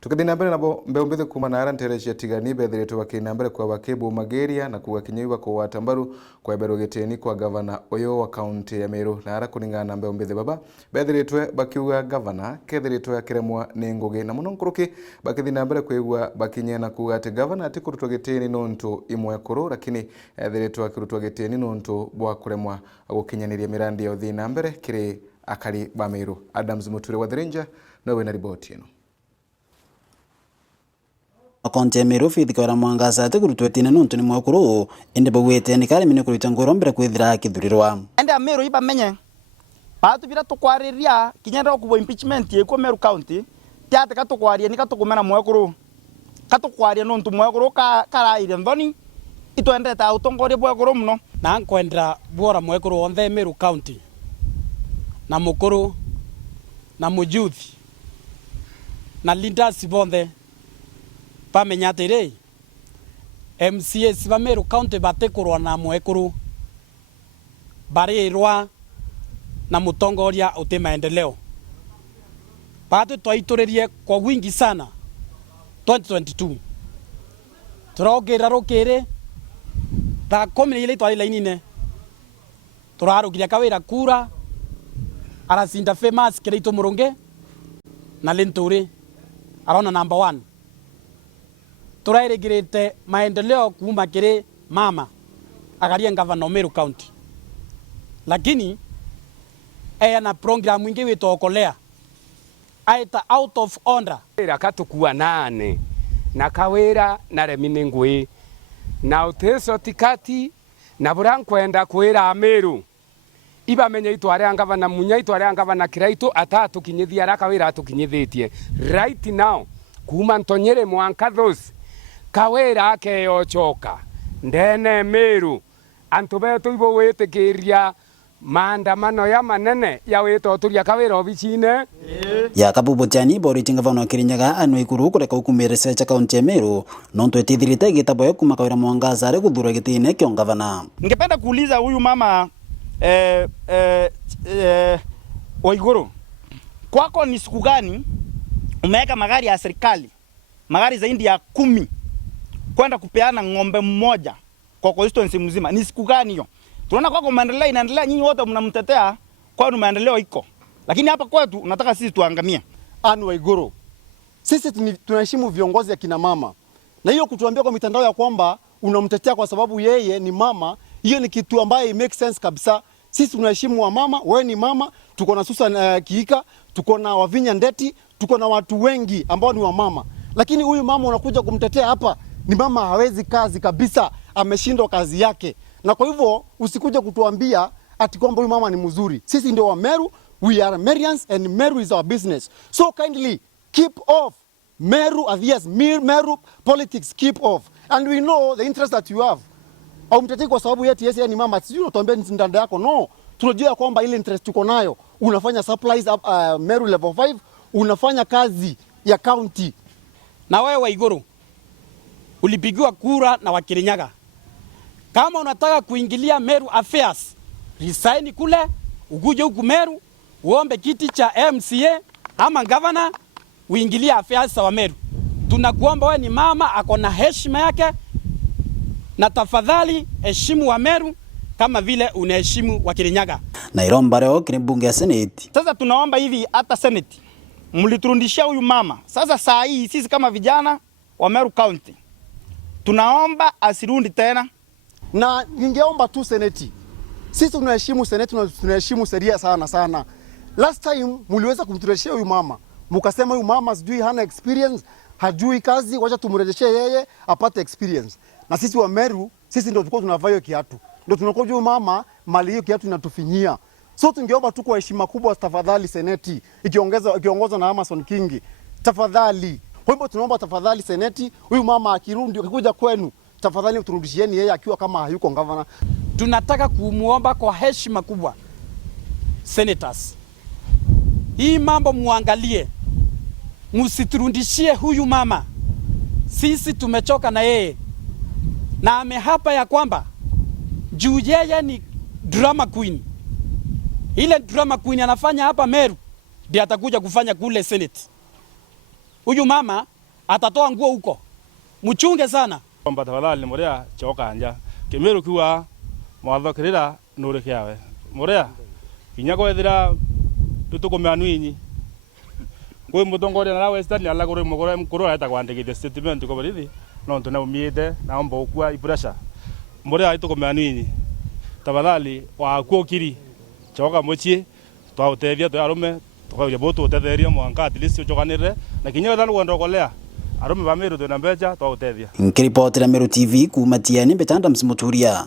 Tukithina mbere nabo mbeumbithe kuma na arantere cia Tigania bethiritwe bakina mbere kwa bakibu mageria na kuga kinyiwa kwa watambaru kwa Buru-Youth Tigania kwa Ngabana uyu wa kaunti ya Meru na ara kuningana na mbeumbithe baba bethiritwe bakiuga Ngabana kethiritwe akiremwa ni ngugi na muno nkuruki bakithina mbere kwigwa bakinye na kuga ati Ngabana Atikuritwa Gitine Niuntu Mmwekuru lakini ethiritwe Atikuritwa Gitine Niuntu bwa kuremwa gukinyaniria mirandi ya uthina mbere kiri akari ba Meru. Adams Muture wa Thirinja nowe na ripoti ino. Akonte Meru fithikora mwangaza Atikuritwa Gitine Niuntu Mmwekuru inde bawete ni kare mine kurita ngoro mbere kwithira kithurirwa ende Meru iba menye batu bira tukwariria kinyenda kubo impeachment yeko Meru county tiate katukwaria ni katukumena Mmwekuru katukwaria Niuntu Mmwekuru kara ile ndoni itwendeta utongore Mmwekuru muno na nkwendra bora Mmwekuru onthe Meru county na mukuru na youth na leaders bonthe pamenya atiri MCAs ba Meru county batekurwa na Mmwekuru barirwa na mutongoria uti maendeleo batu twaituririe kwa wingi sana 2022 turogera rukiri ta komini ile twali lainine turarukiria kawira kura arasinda famous kirito murunge na lenturi arona number 1 turairigirite maendeleo kuma kiri mama agaria Ngabana Meru county lakini na program mwingi witokolea aita out of order katukua nane na kawira na remine ngui na uteso tikati na burankwenda kwira Meru iba menye itware Ngabana munya itware Ngabana kiraitu atatu kinyithia arakawira atukinyithitie right now kuma ntonyere mwanka those kawira akeyo choka ndene Meru antu betu ibo witikiria maandamano ya manene ya witoturia kawira obicine ya kabubutiani boriti Ngabana Kirinyaga Mmwekuru kureka ukumire secha kaunti ya Meru nonto etithirite gitabo yo kuma kawira mwangaza ari guthura Gitine kyo Ngabana. Ningependa kuuliza huyu mama Waiguru, kwako ni siku gani umeweka magari ya serikali magari zaidi ya 10 kwenda kupeana ng'ombe mmoja kwa constituency mzima? Ni siku gani hiyo? Tunaona kwako maendeleo inaendelea, nyinyi wote mnamtetea kwa maendeleo iko, lakini hapa kwetu unataka sisi tuangamie. Waiguru, sisi tunaheshimu viongozi ya kina mama, na hiyo kutuambia kwa mitandao ya kwamba unamtetea kwa sababu yeye ni mama, hiyo ni kitu ambaye make sense kabisa. Sisi tunaheshimu wa mama, wewe ni mama, tuko na Susan Kiika, tuko na Wavinya Ndeti, tuko na watu wengi ambao ni wa mama. Lakini huyu mama unakuja kumtetea hapa, ni mama hawezi kazi kabisa, ameshindwa kazi yake. Na kwa hivyo usikuje kutuambia ati kwamba huyu mama ni mzuri. Sisi ndio wa Meru, we are Merians and Meru is our business. So kindly keep off Meru affairs, Meru politics, keep off. And we know the interest that you have. Au mtetei kwa sababu yeye ni mama, sisi unatuambia ni ndanda yako. No, tunajua kwamba ile interest tuko nayo. Unafanya supplies up Meru level 5, unafanya kazi ya county. Na wewe Waiguru ulipigiwa kura na Wakirinyaga. Kama unataka kuingilia Meru affairs, resign kule, ukuje huku Meru, uombe kiti cha MCA ama Ngabana, uingilie affairs wa Meru. Tunakuomba wewe ni mama ako na heshima yake, na tafadhali heshimu wa Meru kama vile unaheshimu wa Kirinyaga. Na iromba leo kile bunge ya Senate. Sasa tunaomba hivi hata Senate mliturundishia huyu mama. Sasa saa hii sisi kama vijana wa Meru County tunaomba asirundi tena, na ningeomba tu Senate. Sisi tunaheshimu Senate na tunaheshimu sheria sana sana. Last time mliweza kumturejeshia huyu mama, mkasema huyu mama sijui hana experience, hajui kazi, wacha tumrejeshie yeye apate experience. Na sisi wa Meru, sisi ndio tulikuwa tunavaa hiyo kiatu. Ndio tunakoja huyu mama mali hiyo kiatu inatufinyia. So tungeomba tu kwa heshima kubwa tafadhali Seneti ikiongozwa na Amason Kingi. Tafadhali. Kwa hivyo tunaomba tafadhali Seneti, huyu mama akirudi akikuja kwenu, tafadhali turudishieni yeye akiwa kama hayuko Ngabana. Tunataka kumuomba kwa heshima kubwa senators, hii mambo muangalie, msiturudishie huyu mama. Sisi tumechoka na yeye, na amehapa ya kwamba juu yeye ni drama queen. Ile drama queen anafanya hapa Meru ndiye atakuja kufanya kule Senate. huyu mama atatoa nguo huko. Mchunge sana. Kwamba tafadhali murea choka anja. Kemeru kiwa mwathokirira nuri kiawe. Murea kinya kwethira tutukomanu inyi. Ngwe mutongoria na Western ala kuri mugore mkuru aheta kwandikithia statement ko barithi no ntuna umiite na omba ukua ipressure. Murea itukomanu inyi. Tafadhali wa kuokiri choka muchie twautethia twarume tukauria botu utetheria mwanka at least uchokanire na kinya thanu wendokolea arume ba Meru twina mbecha twautethia. Nkiripotera Meru TV kuma Tiani Betanda Msimuturia.